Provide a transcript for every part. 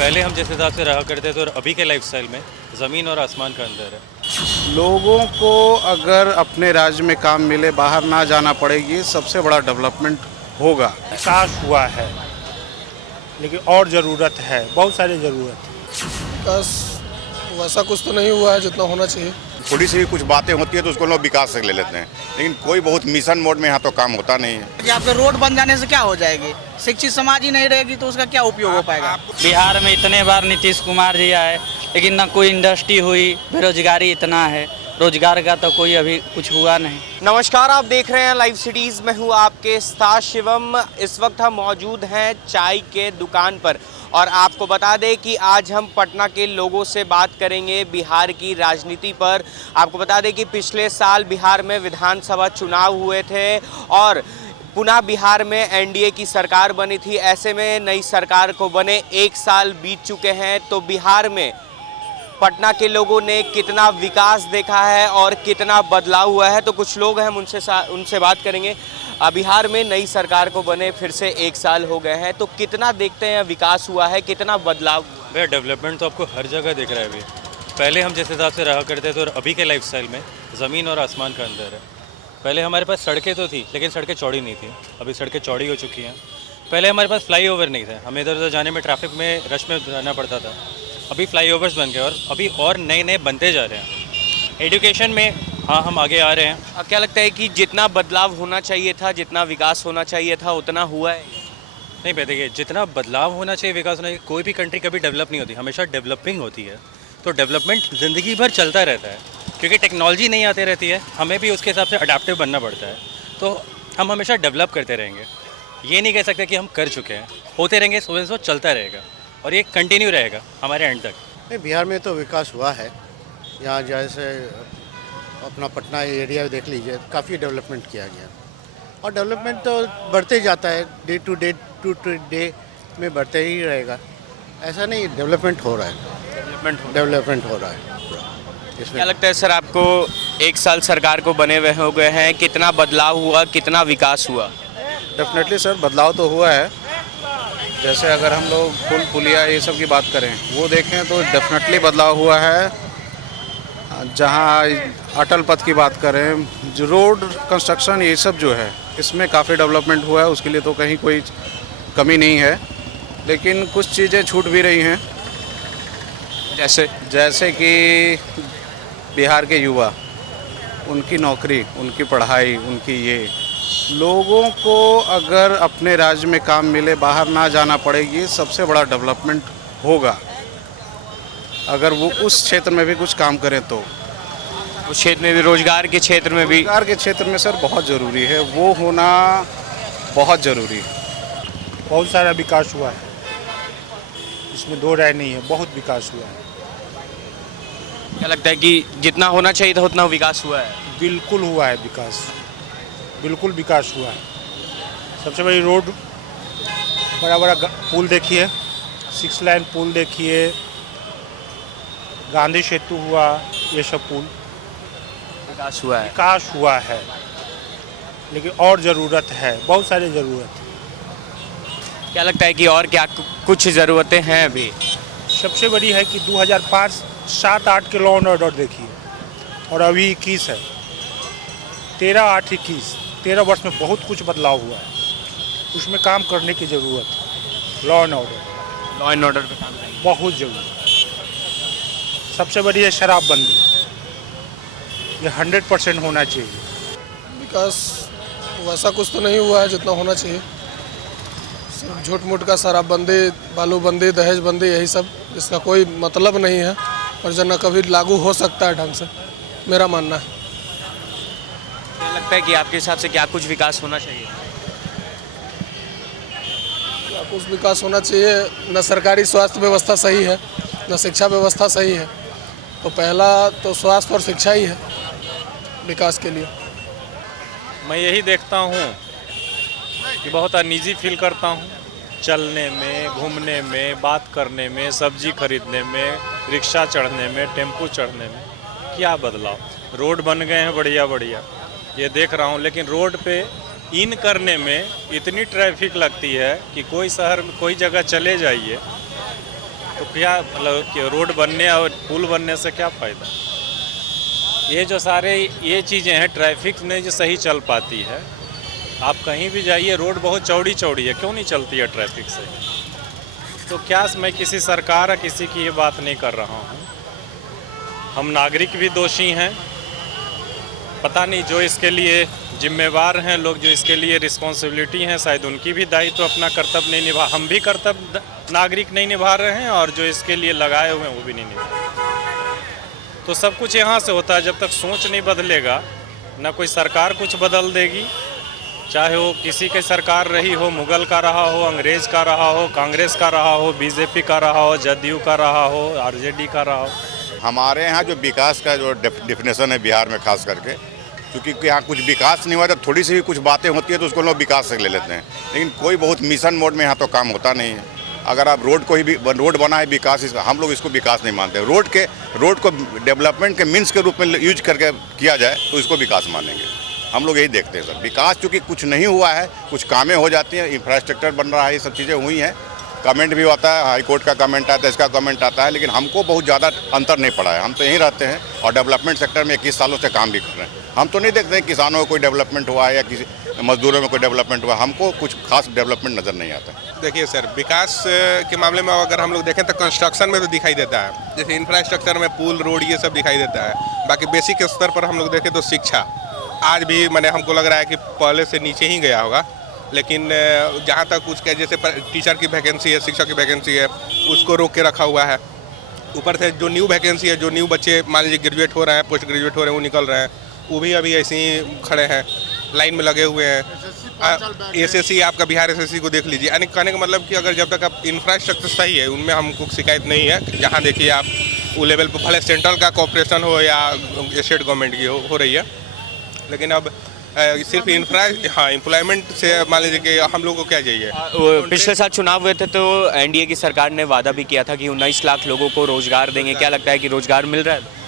पहले हम जिस हिसाब से रहा करते थे और अभी के लाइफस्टाइल में ज़मीन और आसमान का अंतर है। लोगों को अगर अपने राज्य में काम मिले, बाहर ना जाना पड़ेगी, सबसे बड़ा डेवलपमेंट होगा। विकास हुआ है, लेकिन और ज़रूरत है, बहुत सारी ज़रूरत है। विकास वैसा कुछ तो नहीं हुआ है जितना होना चाहिए। थोड़ी सी कुछ बातें होती है तो उसको लोग विकास से ले लेते हैं, लेकिन कोई बहुत मिशन मोड में यहाँ तो काम होता नहीं है। कि आपके रोड बन जाने से क्या हो जाएगी? शिक्षित समाज ही नहीं रहेगी तो उसका क्या उपयोग हो पाएगा? बिहार में इतने बार नीतीश कुमार जी आए, लेकिन ना कोई इंडस्ट्री हुई, बेरोजगारी इतना है, रोजगार का तो कोई अभी कुछ हुआ नहीं। नमस्कार, आप देख रहे हैं लाइव सिटीज़ में हूँ आपके साथ शिवम। इस वक्त हम मौजूद हैं चाय के दुकान पर और आपको बता दें कि आज हम पटना के लोगों से बात करेंगे बिहार की राजनीति पर। आपको बता दें कि पिछले साल बिहार में विधानसभा चुनाव हुए थे और पुनः बिहार में एनडीए की सरकार बनी थी। ऐसे में नई सरकार को बने 1 साल बीत चुके हैं, तो बिहार में पटना के लोगों ने कितना विकास देखा है और कितना बदलाव हुआ है, तो कुछ लोग हैं हम उनसे बात करेंगे। बिहार में नई सरकार को बने फिर से 1 साल हो गए हैं, तो कितना देखते हैं विकास हुआ है, कितना बदलाव हुआ है? भैया डेवलपमेंट तो आपको हर जगह दिख रहा है अभी। पहले हम जिस हिसाब से रहा करते थे और अभी के लाइफस्टाइल में ज़मीन और आसमान का अंतर है। पहले हमारे पास सड़कें तो थी, लेकिन सड़कें चौड़ी नहीं थी। अभी सड़कें चौड़ी हो चुकी हैं। पहले हमारे पास फ्लाईओवर नहीं थे, हमें इधर उधर जाने में ट्रैफिक में रश में रहना पड़ता था। अभी फ्लाईओवर्स बन गए और अभी और नए नए बनते जा रहे हैं। एजुकेशन में हाँ हम आगे आ रहे हैं। क्या लगता है कि जितना बदलाव होना चाहिए था, जितना विकास होना चाहिए था, उतना हुआ है? नहीं भाई देखिए, जितना बदलाव होना चाहिए, विकास होना चाहिए, कोई भी कंट्री कभी डेवलप नहीं होती, हमेशा डेवलपिंग होती है। तो डेवलपमेंट ज़िंदगी भर चलता रहता है, क्योंकि टेक्नोलॉजी नहीं आती रहती है, हमें भी उसके हिसाब से अडेप्टिव बनना पड़ता है। तो हम हमेशा डेवलप करते रहेंगे। ये नहीं कह सकते कि हम कर चुके हैं, होते रहेंगे, सो चलता रहेगा और ये कंटिन्यू रहेगा हमारे एंड तक। नहीं, बिहार में तो विकास हुआ है। यहाँ जैसे अपना पटना एरिया देख लीजिए, काफ़ी डेवलपमेंट किया गया और डेवलपमेंट तो बढ़ते जाता है, डे टू डे में बढ़ते ही रहेगा। ऐसा नहीं, डेवलपमेंट हो रहा है, डेवलपमेंट हो रहा है इसमें। क्या लगता है सर आपको, 1 साल सरकार को बने हुए हो गए हैं, कितना बदलाव हुआ, कितना विकास हुआ? डेफिनेटली सर, बदलाव तो हुआ है। जैसे अगर हम लोग पुल पुलिया ये सब की बात करें, वो देखें तो डेफिनेटली बदलाव हुआ है। जहाँ अटल पथ की बात करें, जो रोड कंस्ट्रक्शन ये सब जो है, इसमें काफ़ी डेवलपमेंट हुआ है, उसके लिए तो कहीं कोई कमी नहीं है। लेकिन कुछ चीज़ें छूट भी रही हैं, जैसे कि बिहार के युवा, उनकी नौकरी, उनकी पढ़ाई, उनकी ये, लोगों को अगर अपने राज्य में काम मिले, बाहर ना जाना पड़ेगी, सबसे बड़ा डेवलपमेंट होगा। अगर वो उस क्षेत्र में भी कुछ काम करें तो उस क्षेत्र में भी, रोजगार के क्षेत्र में भी। रोजगार के क्षेत्र में सर बहुत ज़रूरी है, वो होना बहुत ज़रूरी है। बहुत सारा विकास हुआ है, इसमें दो राय नहीं है, बहुत विकास हुआ है। क्या लगता है कि जितना होना चाहिए था उतना विकास हुआ है? बिल्कुल हुआ है विकास, बिल्कुल विकास हुआ है। सबसे बड़ी रोड, बड़ा बड़ा पुल देखिए, 6 लाइन पुल देखिए, गांधी सेतु हुआ, ये सब पुल विकास हुआ है। विकास हुआ है, लेकिन और ज़रूरत है, बहुत सारी ज़रूरत है। क्या लगता है कि और क्या कुछ ज़रूरतें हैं अभी? सबसे बड़ी है कि 2005 7-8 के लॉ एंड ऑर्डर देखिए और अभी 21 है, 13-8-21, 13 वर्ष में बहुत कुछ बदलाव हुआ है। उसमें काम करने की ज़रूरत है। लॉ एंड ऑर्डर पे काम करेंगे। बहुत ज़रूरी। सबसे बड़ी है शराबबंदी, ये 100% होना चाहिए। विकास वैसा कुछ तो नहीं हुआ है जितना होना चाहिए। सिर्फ झूठ मूठ का शराबबंदी, बालूबंदी, दहेजबंदी, यही सब, जिसका कोई मतलब नहीं है और जो न कभी लागू हो सकता है ढंग से, मेरा मानना है। क्या लगता है कि आपके हिसाब से क्या कुछ विकास होना चाहिए? क्या कुछ विकास होना चाहिए? न सरकारी स्वास्थ्य व्यवस्था सही है, न शिक्षा व्यवस्था सही है। तो पहला तो स्वास्थ्य और शिक्षा ही है विकास के लिए। मैं यही देखता हूँ कि बहुत अनईजी फील करता हूँ चलने में, घूमने में, बात करने में, सब्जी खरीदने में, रिक्शा चढ़ने में, टेम्पो चढ़ने में। क्या बदलाव, रोड बन गए हैं बढ़िया बढ़िया, ये देख रहा हूँ, लेकिन रोड पे इन करने में इतनी ट्रैफिक लगती है कि कोई शहर में कोई जगह चले जाइए तो क्या मतलब कि रोड बनने और पुल बनने से क्या फ़ायदा? ये जो सारे ये चीज़ें हैं, ट्रैफिक नहीं जो सही चल पाती है। आप कहीं भी जाइए, रोड बहुत चौड़ी चौड़ी है, क्यों नहीं चलती है ट्रैफिक से? तो क्या मैं किसी सरकार या किसी की ये बात नहीं कर रहा हूँ, हम नागरिक भी दोषी हैं। पता नहीं जो इसके लिए जिम्मेवार हैं लोग, जो इसके लिए रिस्पॉन्सिबिलिटी हैं, शायद उनकी भी दायित्व अपना कर्तव्य नहीं निभा, हम भी कर्तव्य नागरिक नहीं निभा रहे हैं, और जो इसके लिए लगाए हुए हैं वो भी नहीं निभा रहे। तो सब कुछ यहाँ से होता है। जब तक सोच नहीं बदलेगा, ना कोई सरकार कुछ बदल देगी, चाहे वो किसी की सरकार रही हो, मुगल का रहा हो, अंग्रेज़ का रहा हो, कांग्रेस का रहा हो, बीजेपी का रहा हो, जदयू का रहा हो, आरजेडी का रहा हो। हमारे यहाँ जो विकास का जो डेफिनेशन है बिहार में खास करके, क्योंकि यहाँ कुछ विकास नहीं हुआ तो थोड़ी सी भी कुछ बातें होती है तो उसको लोग विकास से ले लेते हैं, लेकिन कोई बहुत मिशन मोड में यहाँ तो काम होता नहीं है। अगर आप रोड को ही भी रोड बना है विकास, इसका हम लोग इसको विकास नहीं मानते। रोड को डेवलपमेंट के मीन्स के रूप में यूज करके किया जाए तो इसको विकास मानेंगे। हम लोग यही देखते हैं सर। विकास चूँकि कुछ नहीं हुआ है, कुछ कामें हो जाती हैं, इंफ्रास्ट्रक्चर बन रहा है, ये सब चीज़ें हुई हैं, कमेंट भी आता है, हाई कोर्ट का कमेंट आता है, इसका कमेंट आता है, लेकिन हमको बहुत ज़्यादा अंतर नहीं पड़ा है। हम तो यहीं रहते हैं और डेवलपमेंट सेक्टर में 21 सालों से काम भी कर रहे हैं। हम तो नहीं देखते हैं किसानों को कोई डेवलपमेंट हुआ है या किसी मजदूरों में कोई डेवलपमेंट हुआ, हमको कुछ खास डेवलपमेंट नज़र नहीं आता। देखिए सर, विकास के मामले में अगर हम लोग देखें तो कंस्ट्रक्शन में तो दिखाई देता है, जैसे इंफ्रास्ट्रक्चर में पुल रोड ये सब दिखाई देता है। बाकी बेसिक स्तर पर हम लोग देखें तो शिक्षा आज भी मैंने हमको लग रहा है कि पहले से नीचे ही गया होगा, लेकिन जहाँ तक उसके जैसे टीचर की वैकेंसी है, शिक्षक की वैकेंसी है, उसको रोक के रखा हुआ है। ऊपर से जो न्यू वैकेंसी है, जो न्यू बच्चे मान लीजिए ग्रेजुएट हो रहे हैं, पोस्ट ग्रेजुएट हो रहे हैं, वो निकल रहे हैं, वो भी अभी ऐसे ही खड़े हैं, लाइन में लगे हुए हैं। एसएससी आपका बिहार एसएससी को देख लीजिए। यानी कहने का मतलब कि अगर जब तक आप इंफ्रास्ट्रक्चर सही है, उनमें हमको शिकायत नहीं है। जहाँ देखिए आप वो लेवल पर भले सेंट्रल का कॉर्पोरेशन हो या स्टेट गवर्नमेंट की हो रही है, लेकिन अब सिर्फ एम्प्लॉयमेंट से मान लीजिए कि हम लोग को क्या चाहिए। पिछले साल चुनाव हुए थे तो एनडीए की सरकार ने वादा भी किया था कि 19 लाख लोगों को रोजगार देंगे। क्या लगता है कि रोजगार मिल रहा है?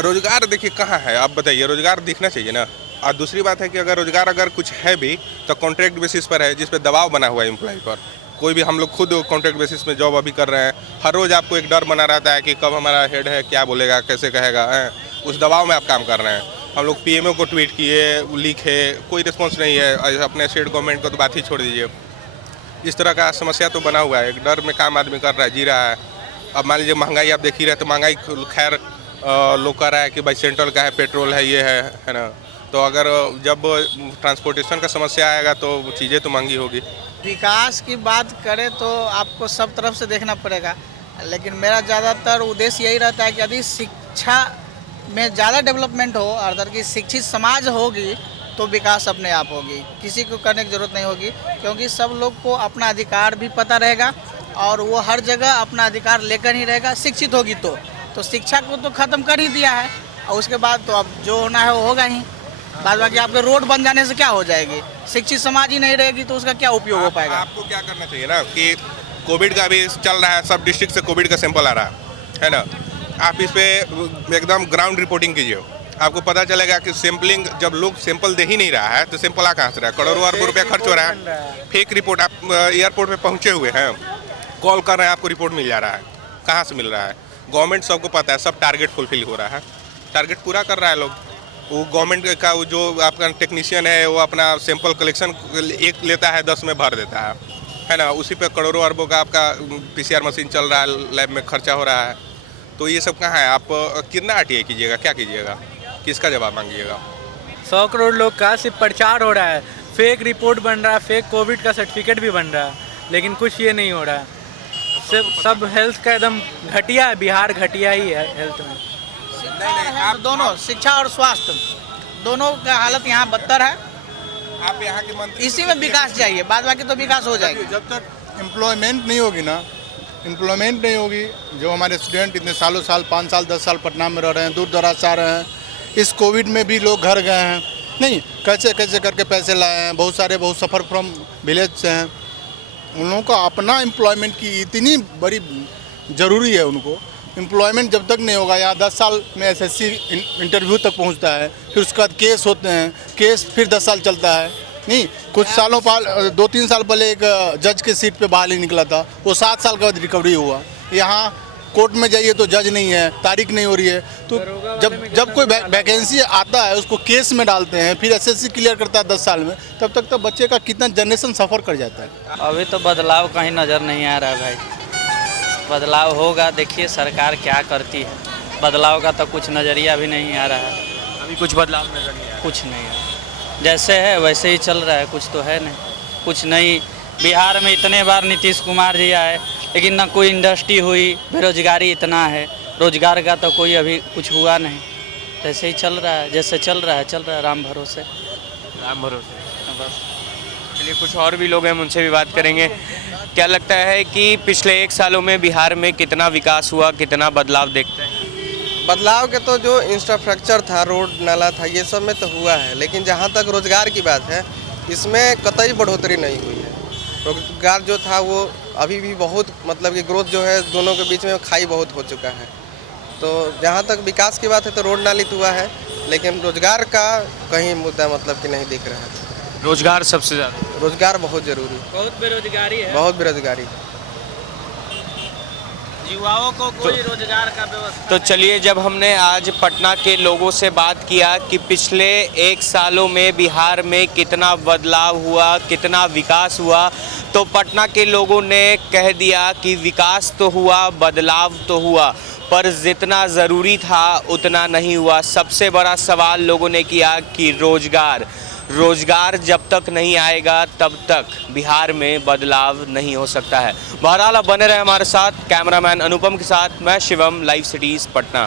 रोजगार देखिए कहाँ है, आप बताइए। रोजगार दिखना चाहिए ना। और दूसरी बात है कि अगर रोजगार अगर कुछ है भी तो कॉन्ट्रैक्ट बेसिस पर है, जिस पे दबाव बना हुआ है एम्प्लॉय पर। कोई भी हम लोग खुद कॉन्ट्रैक्ट बेसिस में जॉब अभी कर रहे हैं। हर रोज़ आपको एक डर बना रहता है कि कब हमारा हेड है क्या बोलेगा, कैसे कहेगा, उस दबाव में आप काम कर रहे हैं। हम लोग पीएमओ को ट्वीट किए, लिखे, कोई रिस्पॉन्स नहीं है। अपने स्टेट गवर्नमेंट को तो बात ही छोड़ दीजिए। इस तरह का समस्या तो बना हुआ है, एक डर में काम आदमी कर रहा है, जी रहा है। अब मान लीजिए महंगाई आप देख ही रहे, तो महंगाई खैर लोग कह रहा है कि भाई सेंट्रल का है, पेट्रोल है, ये है ना। तो अगर जब ट्रांसपोर्टेशन का समस्या आएगा तो चीज़ें तो महंगी होगी। विकास की बात करें तो आपको सब तरफ से देखना पड़ेगा, लेकिन मेरा ज़्यादातर उद्देश्य यही रहता है कि यदि शिक्षा में ज़्यादा डेवलपमेंट हो, अगर की शिक्षित समाज होगी तो विकास अपने आप होगी, किसी को करने की ज़रूरत नहीं होगी, क्योंकि सब लोग को अपना अधिकार भी पता रहेगा और वो हर जगह अपना अधिकार लेकर ही रहेगा। शिक्षित होगी तो शिक्षा को तो ख़त्म कर ही दिया है, और उसके बाद तो अब जो होना है वो होगा ही। बाद बाकी आपके रोड बन जाने से क्या हो जाएगी? शिक्षित समाज ही नहीं रहेगी तो उसका क्या उपयोग हो पाएगा? आपको क्या करना चाहिए ना कि कोविड का भी चल रहा है, सब डिस्ट्रिक्ट से कोविड का सैंपल आ रहा है ना। आप इस पे एकदम ग्राउंड रिपोर्टिंग कीजिए, आपको पता चलेगा कि सैंपलिंग जब लोग सैंपल दे ही नहीं रहा है तो सैंपल आ कहाँ से रहा है? करोड़ों अरबों रुपया खर्च हो रहा है। फेक रिपोर्ट, आप एयरपोर्ट पे पहुँचे हुए हैं, कॉल कर रहे हैं, आपको रिपोर्ट मिल जा रहा है। कहाँ से मिल रहा है? गवर्नमेंट सबको पता है, सब टारगेट फुलफिल हो रहा है, टारगेट पूरा कर रहा है लोग। वो गवर्नमेंट का जो आपका टेक्नीशियन है वो अपना सैंपल कलेक्शन एक लेता है, 10 में भर देता है ना। उसी पे करोड़ों अरबों का आपका पीसीआर मशीन चल रहा है, लैब में खर्चा हो रहा है। तो ये सब कहाँ है? आप कितना आरटीआई कीजिएगा, क्या कीजिएगा, किसका जवाब मांगिएगा? 100 करोड़ लोग का सिर्फ प्रचार हो रहा है, फेक रिपोर्ट बन रहा है, फेक कोविड का सर्टिफिकेट भी बन रहा है, लेकिन कुछ ये नहीं हो रहा है। सिर्फ सब हेल्थ का एकदम घटिया है, बिहार घटिया ही है हेल्थ में। नहीं, आप दोनों शिक्षा और स्वास्थ्य दोनों का हालत यहाँ बदतर है। आप यहाँ के मंत्री, इसी में विकास चाहिए, बाद बाकी तो विकास हो जाएगी। जब तक एम्प्लॉयमेंट नहीं होगी ना, एम्प्लॉयमेंट नहीं होगी, जो हमारे स्टूडेंट इतने सालों साल 5 साल 10 साल पटना में रह रहे हैं, दूर दराज से आ रहे हैं, इस कोविड में भी लोग घर गए हैं, नहीं कैसे कैसे करके पैसे लाए हैं, बहुत सारे बहुत सफ़र फ्रॉम विलेज से हैं। उन लोगों को अपना एम्प्लॉयमेंट की इतनी बड़ी ज़रूरी है। उनको एम्प्लॉयमेंट जब तक नहीं होगा, यहाँ 10 साल में एसएससी इंटरव्यू तक पहुँचता है, फिर उसके बाद केस होते हैं, केस फिर 10 साल चलता है। नहीं, कुछ सालों 2-3 साल पहले एक जज के सीट पे बहाली निकला था, वो 7 साल के बाद रिकवरी हुआ। यहाँ कोर्ट में जाइए तो जज नहीं है, तारीख नहीं हो रही है। तो जब कोई वैकेंसी आता है उसको केस में डालते हैं, फिर एसएससी क्लियर करता है 10 साल में, तब तक तो बच्चे का कितना जनरेशन सफ़र कर जाता है। अभी तो बदलाव कहीं नज़र नहीं आ रहा है भाई। बदलाव होगा, देखिए सरकार क्या करती है। बदलाव का तो कुछ नज़रिया भी नहीं आ रहा है। अभी कुछ बदलाव नजर नहीं आ रहा। कुछ नहीं है, जैसे है वैसे ही चल रहा है, कुछ तो है नहीं। कुछ नहीं, बिहार में इतने बार नीतीश कुमार जी आए लेकिन ना कोई इंडस्ट्री हुई, बेरोजगारी इतना है, रोजगार का तो कोई अभी कुछ हुआ नहीं। जैसे ही चल रहा है, जैसे चल रहा है राम भरोसे। राम भरोसे बस। चलिए कुछ और भी लोग हैं, उनसे भी बात करेंगे। क्या लगता है कि पिछले 1 सालों में बिहार में कितना विकास हुआ, कितना बदलाव देखते हैं? बदलाव के तो जो इंफ्रास्ट्रक्चर था, रोड नाला था, ये सब में तो हुआ है, लेकिन जहाँ तक रोज़गार की बात है इसमें कतई बढ़ोतरी नहीं हुई है। रोज़गार जो था वो अभी भी बहुत, मतलब कि ग्रोथ जो है दोनों के बीच में खाई बहुत हो चुका है। तो जहाँ तक विकास की बात है तो रोड नालित हुआ है, लेकिन रोज़गार का कहीं मुद्दा मतलब कि नहीं दिख रहा है। रोजगार सबसे ज़्यादा, रोज़गार बहुत ज़रूरी, बहुत बेरोजगारी है, बहुत बेरोजगारी। युवाओं को कोई रोजगार का व्यवस्था। तो चलिए, जब हमने आज पटना के लोगों से बात किया कि पिछले 1 सालों में बिहार में कितना बदलाव हुआ, कितना विकास हुआ, तो पटना के लोगों ने कह दिया कि विकास तो हुआ, बदलाव तो हुआ, पर जितना ज़रूरी था उतना नहीं हुआ। सबसे बड़ा सवाल लोगों ने किया कि रोज़गार जब तक नहीं आएगा तब तक बिहार में बदलाव नहीं हो सकता है। बहरहाल आप बने रहे हमारे साथ। कैमरामैन अनुपम के साथ मैं शिवम, लाइव सिटीज़ पटना।